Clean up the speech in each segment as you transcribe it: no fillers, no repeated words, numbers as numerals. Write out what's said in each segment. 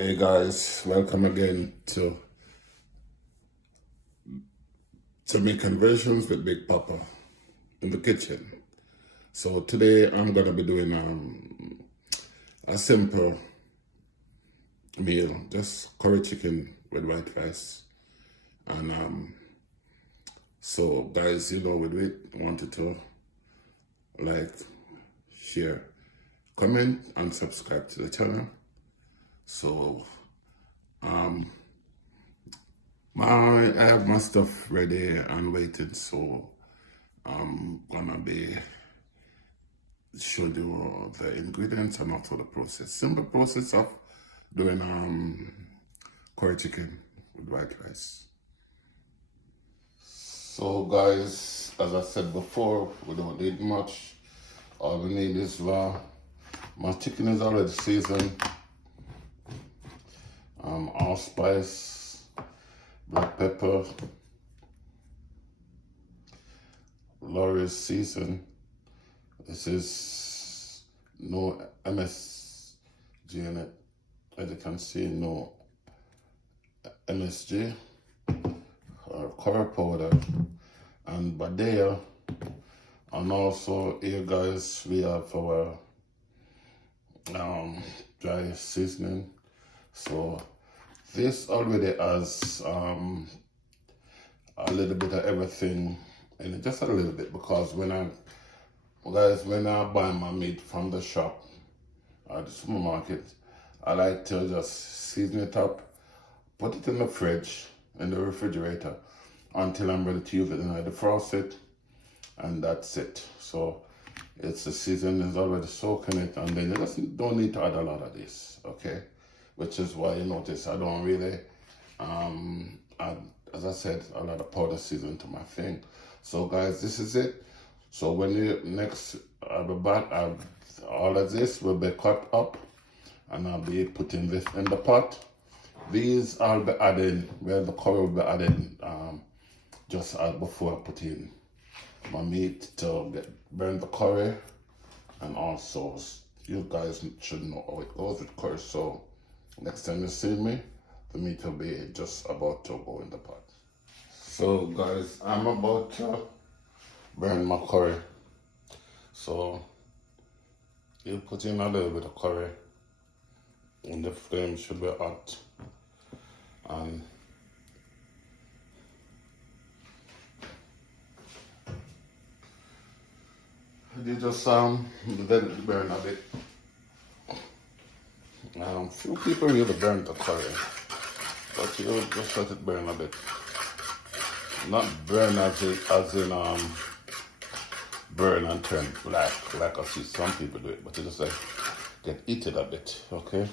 Hey guys, welcome again to Jamaican Versions with Big Papa in the kitchen. So today I'm gonna be doing a simple meal, just curry chicken with white rice. And so guys, with it, wanted to like, share, comment, and subscribe to the channel. So I have my stuff ready and waiting, so I'm gonna be show you the ingredients and also the process. Simple process of doing curry chicken with white rice. So guys, as I said before, we don't need much. All we need is my chicken is already seasoned. Allspice, black pepper, Laurie's season. This is no MSG in it. As you can see, no MSG or curry powder. And badea. And also here guys, we have our dry seasoning. So this already has a little bit of everything in it, just a little bit, because when I buy my meat from the shop or the supermarket, I like to just season it up, put it in the fridge, in the refrigerator, until I'm ready to use it. And I defrost it, and that's it. So the seasoning is already soaking it, and then you just don't need to add a lot of this, okay? Which is why you notice I don't really add, as I said, a lot of powder season to my thing. So guys, this is it. So when you next, I'll be back, all of this will be cut up, and I'll be putting this in the pot. These I'll be adding, well, the curry will be added just before I put in my meat to burn the curry. And also, you guys should know how it goes with curry. So next time you see me, the meat will be just about to go in the pot. So guys, I'm about to burn my curry. So you put in a little bit of curry, and the flame should be hot. And you just let it burn a bit. Few people really burn the curry, but you just let it burn a bit. Not burn as in burn and turn black, like I see some people do it, but you just like get heated a bit, okay?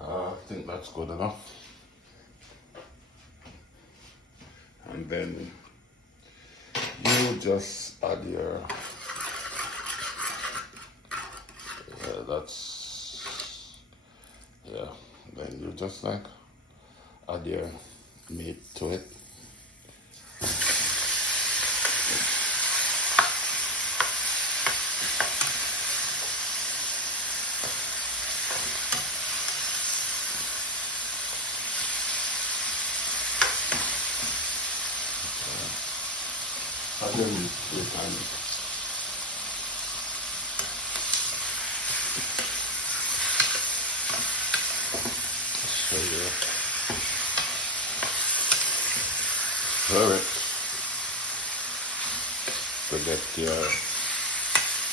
I think that's good enough. And then you just add your, then you just like add your meat to it. Add your meat 3 times. So you stir it to get your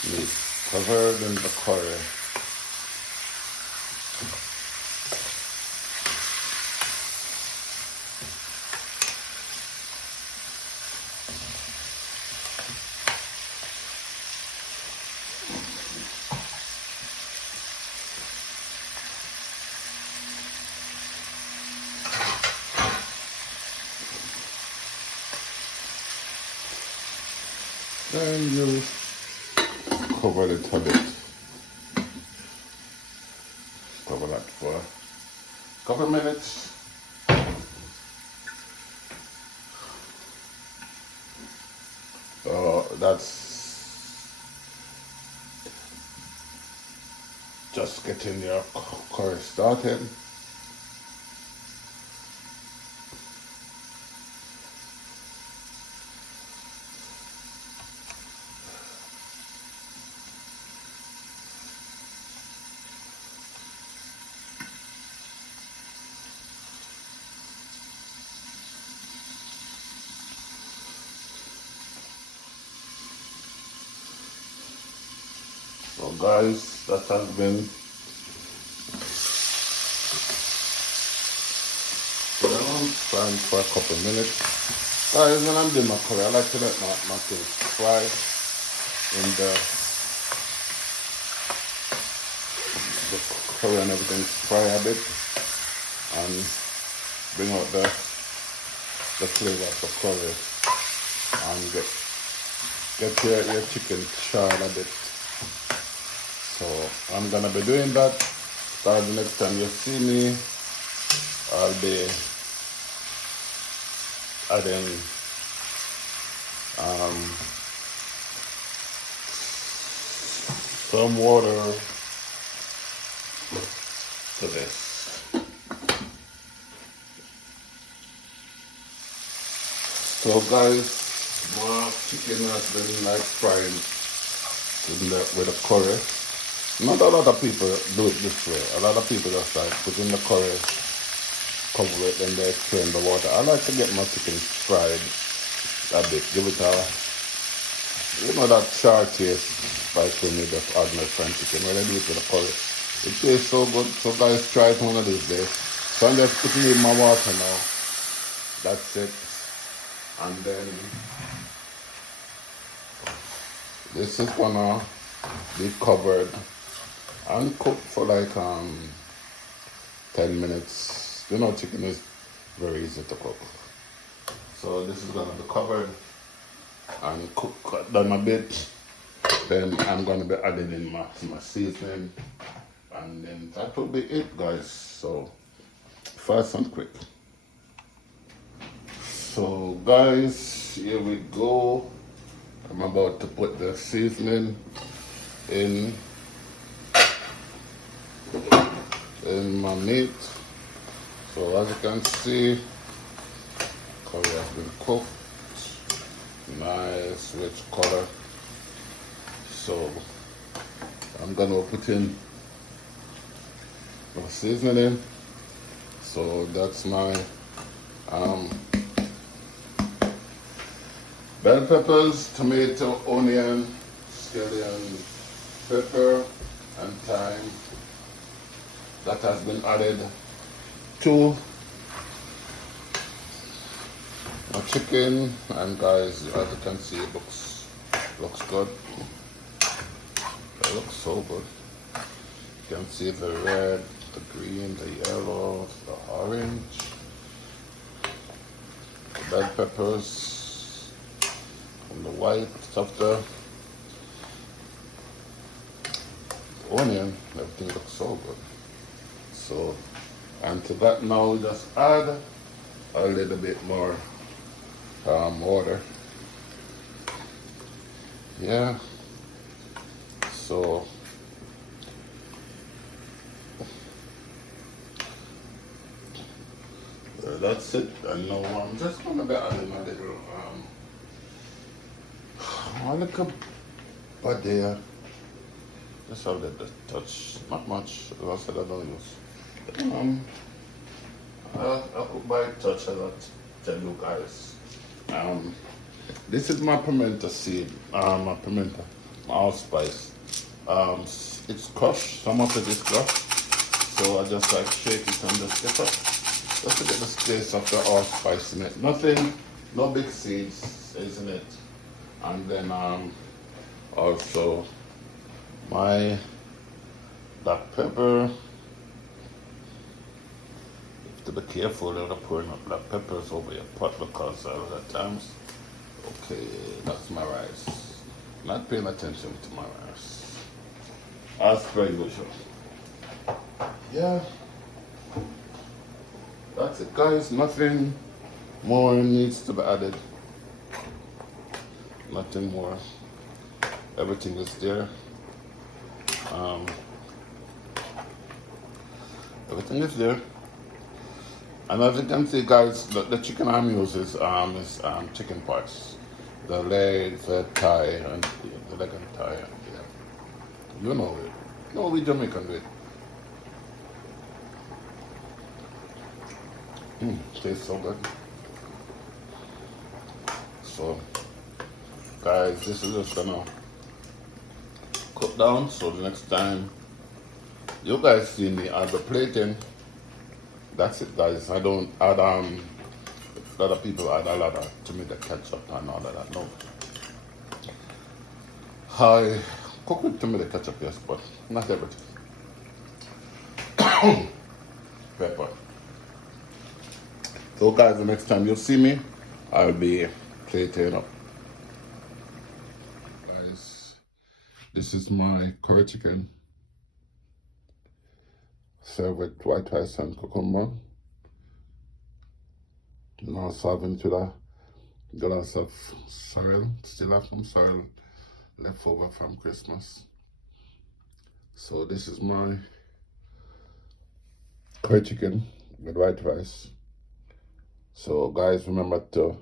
meat covered in the curry. Then you cover it a bit. Cover that for a couple minutes. So that's just getting your curry started. guys, that has been frying for a couple of minutes. Guys, when I'm doing my curry, I like to let my things fry in the curry and everything fry a bit and bring out the flavor of the curry and get your chicken charred a bit. So I'm gonna be doing that. Guys, the next time you see me, I'll be adding some water to this. So guys, my chicken has been like frying with the curry. Not a lot of people do it this way. A lot of people just like put in the curry, cover it, and they turn the water. I like to get my chicken fried a bit, give it a, that char taste, like when you just add my fried chicken. When I do it with the curry, it tastes so good. So guys, try it one of these days. So I'm just putting in my water now. That's it. And then this is gonna be covered and cooked for like 10 minutes. Chicken is very easy to cook. So this is gonna be covered and cooked down a bit. Then I'm gonna be adding in my seasoning, and then that will be it, guys. So fast and quick. So guys, here we go. I'm about to put the seasoning in my meat. So as you can see, curry has been cooked. Nice rich color. So I'm gonna put in my seasoning. So that's my bell peppers, tomato, onion, scallion, pepper, and thyme. That has been added to my chicken, and guys, as you can see, it looks good. It looks so good. You can see the red, the green, the yellow, the orange, the bell peppers, and the white of the onion. Everything looks so good. So, and to that now we just add a little bit more water. Yeah. So that's it. And now I'm just gonna be adding a little but there. Just a little touch, not much. As I said, I don't use. I cook by touch, as I tell you guys. This is my pimento seed, my pimento, my allspice. It's crushed, some of it is crushed. So I just like shake it and just get up, just to get the taste of the allspice in it. Nothing, no big seeds, isn't it? And then also my black pepper. To be careful, you're not pouring up black peppers over your pot, because a lot of times, okay, that's my rice. Not paying attention to my rice, as per usual. Yeah, that's it, guys. Nothing more needs to be added. Nothing more. Everything is there. Everything is there. And as you can see, guys, the chicken I'm using is chicken parts. The legs, the thigh, and the leg and thigh. Yeah. You know it. No, we Jamaican do it. Tastes so good. So, guys, this is just gonna cook down, so the next time you guys see me add the plating, that's it, guys. I don't add a lot of people add a lot of tomato ketchup and all of that. No, I cook with tomato ketchup, yes, but not everything. Pepper. So guys, the next time you see me, I'll be plating up. Guys, this is my curry chicken served with white rice and cucumber. Now serving to the glass of sorrel, still have some sorrel left over from Christmas. So this is my curry chicken with white rice. So guys, remember to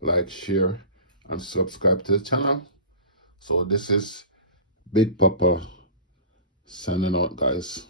like, share, and subscribe to the channel. So this is Big Papa signing out, guys.